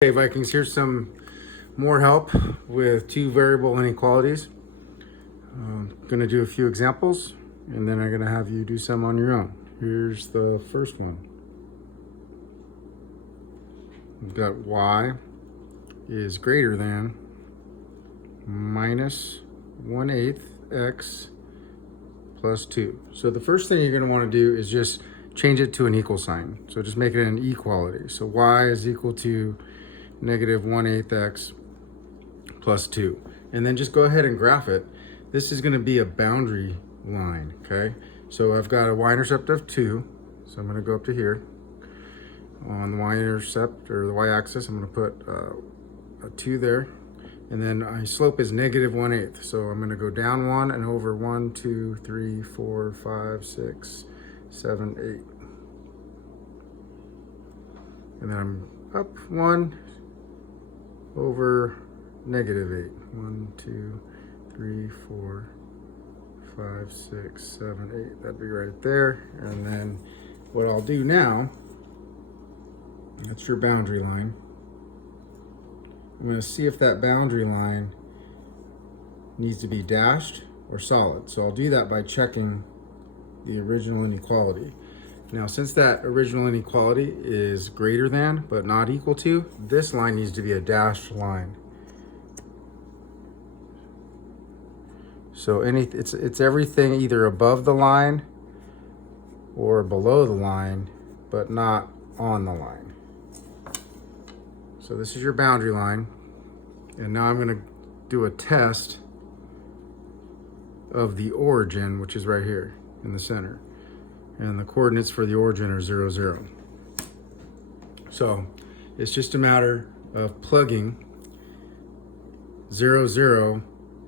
Hey Vikings, here's some more help with two variable inequalities. I'm going to do a few examples and then I'm going to have you do some on your own. Here's the first one. We've got y is greater than minus 1/8 x plus 2. So the first thing you're going to want to do is just change it to an equal sign. So just make it an equality. So y is equal to negative 1/8 x plus 2. And then just go ahead and graph it. This is going to be a boundary line, okay? So I've got a y-intercept of 2. So I'm going to go up to here. On the y-intercept, or the y-axis, I'm going to put a 2 there. And then my slope is negative 1/8. So I'm going to go down 1 and over 1, 2, 3, 4, 5, 6, 7, 8. And then I'm up 1 over negative 8. 1, 2, 3, 4, 5, 6, 7, 8. That'd be right there. And then what I'll do now, that's your boundary line. I'm going to see if that boundary line needs to be dashed or solid. So I'll do that by checking the original inequality. Now, since that original inequality is greater than but not equal to, this line needs to be a dashed line. So it's everything either above the line or below the line, but not on the line. So this is your boundary line. And now I'm going to do a test of the origin, which is right here in the center. And the coordinates for the origin are 0, 0. So it's just a matter of plugging 0, 0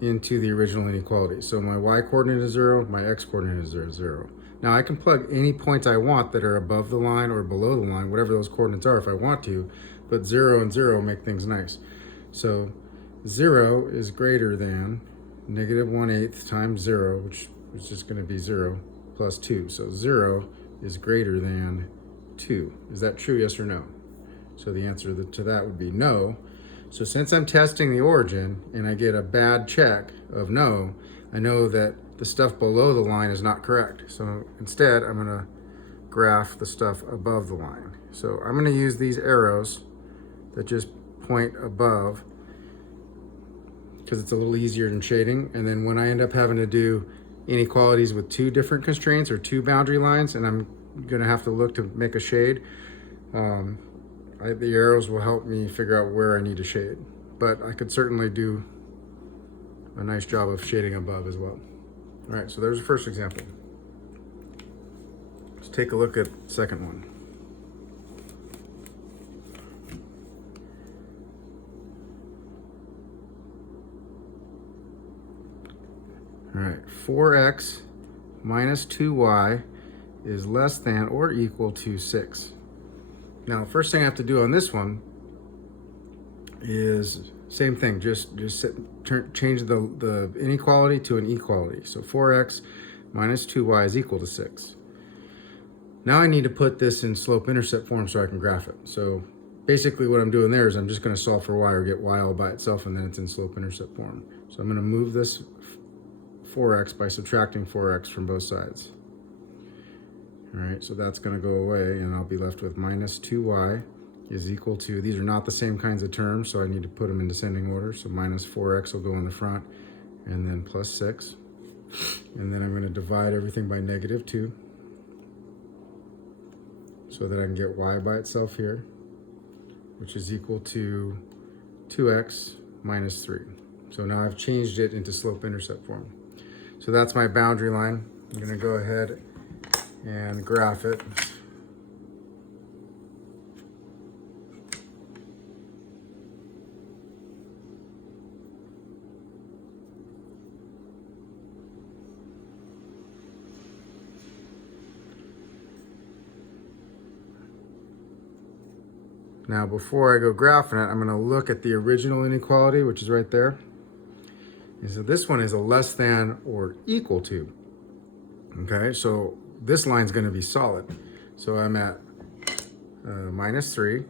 into the original inequality. So my y coordinate is 0, my x coordinate is 0, 0. Now I can plug any points I want that are above the line or below the line, whatever those coordinates are if I want to, but 0 and 0 make things nice. So 0 is greater than negative 1/8 times 0, which is just going to be 0, plus 2. So 0 is greater than 2. Is that true, yes or no? So the answer to that would be no. So since I'm testing the origin and I get a bad check of no, I know that the stuff below the line is not correct. So instead, I'm going to graph the stuff above the line. So I'm going to use these arrows that just point above because it's a little easier than shading. And then when I end up having to do inequalities with two different constraints or two boundary lines, and I'm going to have to look to make a shade, the arrows will help me figure out where I need to shade. But I could certainly do a nice job of shading above as well. All right, so there's the first example. Let's take a look at the second one. All right, 4x minus 2y is less than or equal to 6. Now, first thing I have to do on this one is same thing, just change the inequality to an equality. So 4x minus 2y is equal to 6. Now I need to put this in slope-intercept form so I can graph it. So basically what I'm doing there is I'm just going to solve for y or get y all by itself, and then it's in slope-intercept form. So I'm going to move this 4x by subtracting 4x from both sides. All right, so that's going to go away, and I'll be left with minus 2y is equal to, these are not the same kinds of terms, so I need to put them in descending order. So minus 4x will go in the front, and then plus 6. And then I'm going to divide everything by negative 2 so that I can get y by itself here, which is equal to 2x minus 3. So now I've changed it into slope-intercept form. So that's my boundary line. I'm going to go ahead and graph it. Now, before I go graphing it, I'm going to look at the original inequality, which is right there. And so this one is a less than or equal to. Okay, so this line's going to be solid. So I'm at minus 3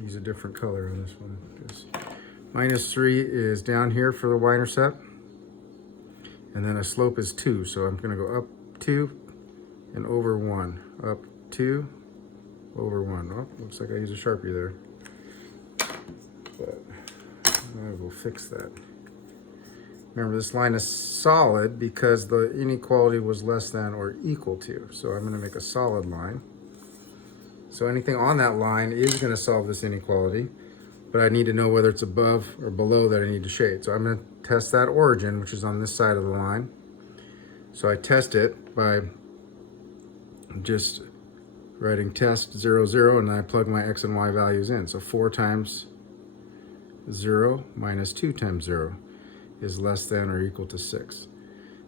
use a different color on this one. Minus 3 is down here for the y-intercept, and then a slope is 2. So I'm going to go up 2 and over 1. Up 2, over 1. Oh, looks like I used a Sharpie there. But I will fix that. Remember, this line is solid because the inequality was less than or equal to. So I'm going to make a solid line. So anything on that line is going to solve this inequality, but I need to know whether it's above or below that I need to shade. So I'm going to test that origin, which is on this side of the line. So I test it by just writing test 0, 0, and then I plug my x and y values in. So 4 times 0 minus 2 times 0 is less than or equal to 6.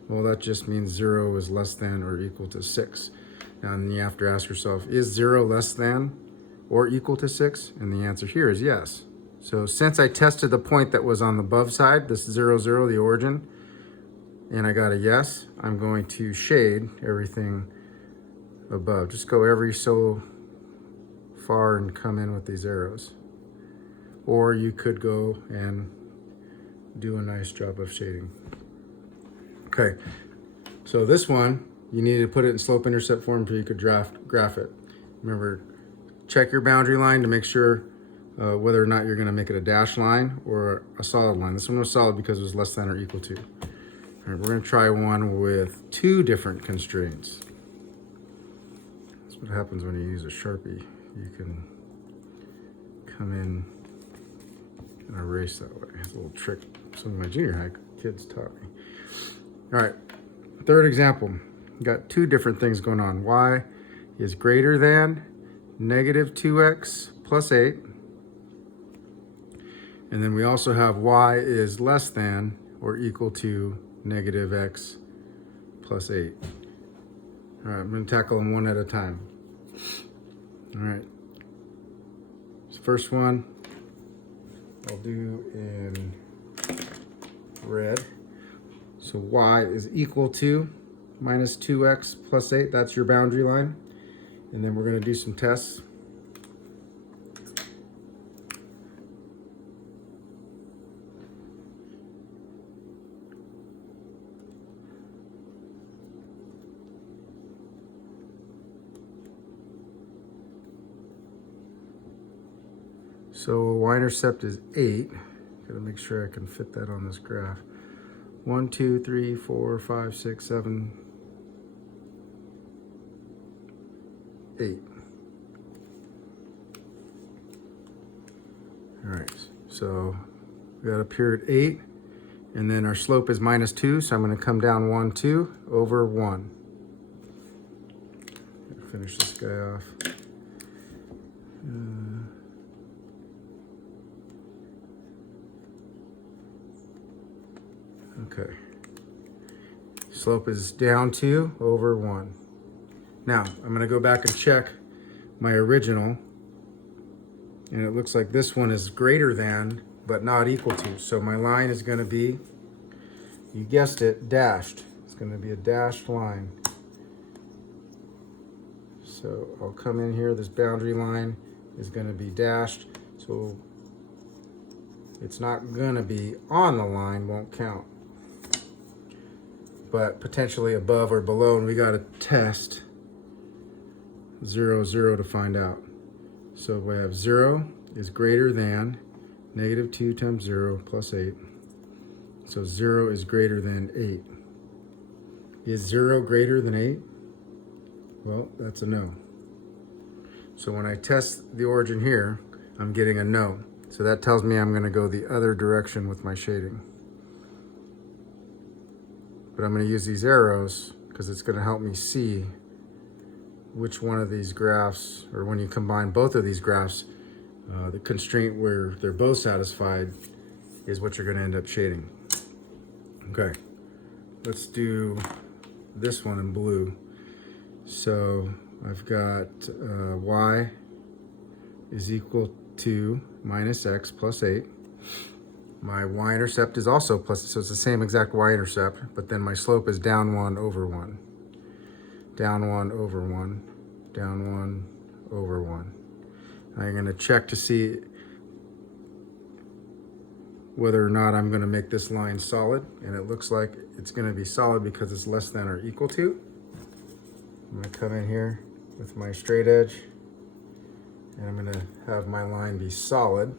Well, that just means 0 is less than or equal to 6. Now, then you have to ask yourself, is 0 less than or equal to 6? And the answer here is yes. So since I tested the point that was on the above side, this 0, 0, the origin, and I got a yes, I'm going to shade everything above. Just go every so far and come in with these arrows. Or you could go and do a nice job of shading. Okay, so this one, you need to put it in slope-intercept form so you could graph it. Remember, check your boundary line to make sure whether or not you're going to make it a dashed line or a solid line. This one was solid because it was less than or equal to. All right, we're going to try one with 2 different constraints. That's what happens when you use a Sharpie. You can come in and erase that way. It's a little trick some of my junior high kids taught me. All right, third example. We've got 2 different things going on. Y is greater than negative 2x plus 8. And then we also have y is less than or equal to negative x plus 8. All right, I'm going to tackle them one at a time. All right. This first one I'll do in red. So y is equal to minus 2x plus 8. That's your boundary line. And then we're going to do some tests. So y-intercept is 8. Gotta make sure I can fit that on this graph. 1, 2, 3, 4, 5, 6, 7, 8. All right, so we got up here at 8, and then our slope is minus 2, so I'm going to come down 1, 2 over 1. Finish this guy off. Okay. Slope is down 2 over 1. Now, I'm going to go back and check my original. And it looks like this one is greater than, but not equal to. So my line is going to be, you guessed it, dashed. It's going to be a dashed line. So I'll come in here. This boundary line is going to be dashed. So it's not going to be on the line, won't count. But potentially above or below, and we got to test 0, 0 to find out. So we have 0 is greater than negative 2 times 0 plus 8. So 0 is greater than 8. Is 0 greater than 8? Well, that's a no. So when I test the origin here, I'm getting a no. So that tells me I'm going to go the other direction with my shading. But I'm going to use these arrows because it's going to help me see which one of these graphs, or when you combine both of these graphs, the constraint where they're both satisfied is what you're going to end up shading. Okay, let's do this one in blue. So I've got y is equal to minus x plus 8. My y-intercept is also plus, so it's the same exact y-intercept, but then my slope is down 1 over 1. Down 1 over 1. Down 1 over 1. I'm going to check to see whether or not I'm going to make this line solid, and it looks like it's going to be solid because it's less than or equal to. I'm going to come in here with my straight edge, and I'm going to have my line be solid.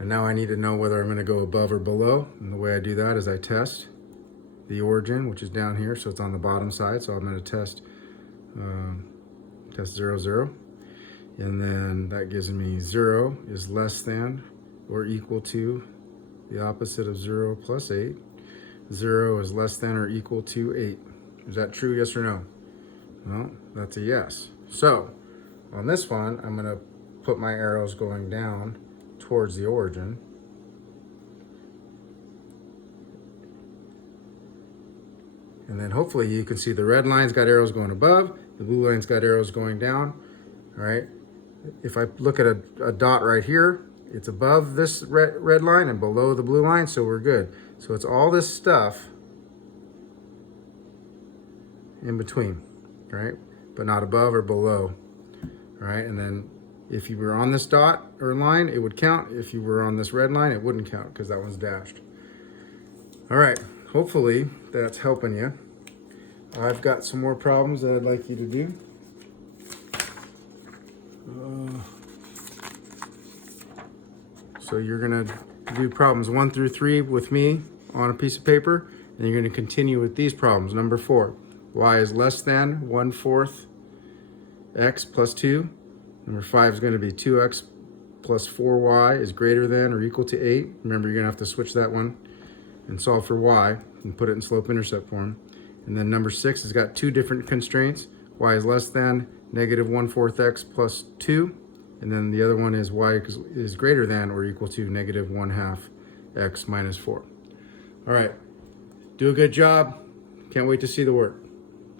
And now I need to know whether I'm going to go above or below, and the way I do that is I test the origin, which is down here, so it's on the bottom side. So I'm going to test 0, 0, and then that gives me 0 is less than or equal to the opposite of 0 plus 8. 0 is less than or equal to 8. Is that true, yes or no? Well, that's a yes. So on this one, I'm going to put my arrows going down towards the origin. And then hopefully you can see the red line's got arrows going above, the blue line's got arrows going down. All right. If I look at a dot right here, it's above this red line and below the blue line, so we're good. So it's all this stuff in between, right? But not above or below, all right? And then if you were on this dot or line, it would count. If you were on this red line, it wouldn't count because that one's dashed. All right, hopefully that's helping you. I've got some more problems that I'd like you to do. So you're gonna do problems 1 through 3 with me on a piece of paper, and you're gonna continue with these problems. Number 4, y is less than 1/4 x plus 2. Number 5 is gonna be 2x plus 4y is greater than or equal to 8. Remember, you're gonna have to switch that one and solve for y and put it in slope-intercept form. And then number 6 has got 2 different constraints. Y is less than negative 1/4 x plus 2. And then the other one is y is greater than or equal to negative 1/2 x minus 4. All right, do a good job. Can't wait to see the work.